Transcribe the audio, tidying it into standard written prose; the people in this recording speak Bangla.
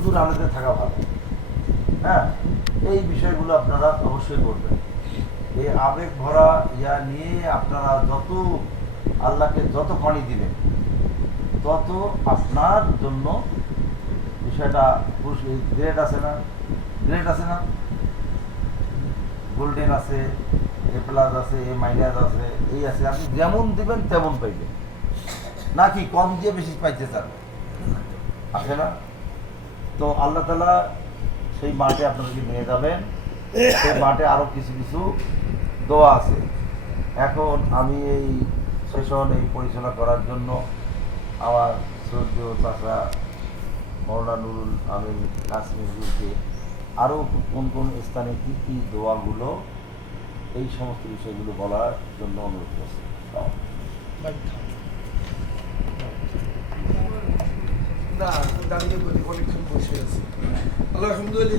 হুজুর আলাদা থাকা ভালো। হ্যাঁ, এই বিষয়গুলো আপনারা অবশ্যই করবেন। এই আবেগ ভরা ইয়া নিয়ে আপনারা যত আল্লাহকে যত পানি দিবেন তত আপনার জন্য বিষয়টা গ্রেড আছে না, গ্রেড আছে না, গোল্ডেন আছে, এ প্লাস আছে, এ মাইনাস আছে, এই আছে, আপনি যেমন দিবেন তেমন পাইবেন, নাকি কম দিয়ে বেশি পাইতে চান, আছে না? তো আল্লাহ তাআলা সেই মাঠে আপনাদেরকে নিয়ে যাবেন। সেই মাঠে আরো কিছু কিছু দোয়া আছে। এখন আমি এই সেশন এই পরিচালনা করার জন্য আমার শ্রদ্ধেয় চাচা মৌলানা নুরুল আমিন কাশ্মীরকে আরও কোন কোন স্থানে কী কী দোয়াগুলো, এই সমস্ত বিষয়গুলো বলার জন্য অনুরোধ করছি। না, দাঁড়িয়ে বলি, অনেকক্ষণ বসে আছি। আলহামদুলিল্লাহ।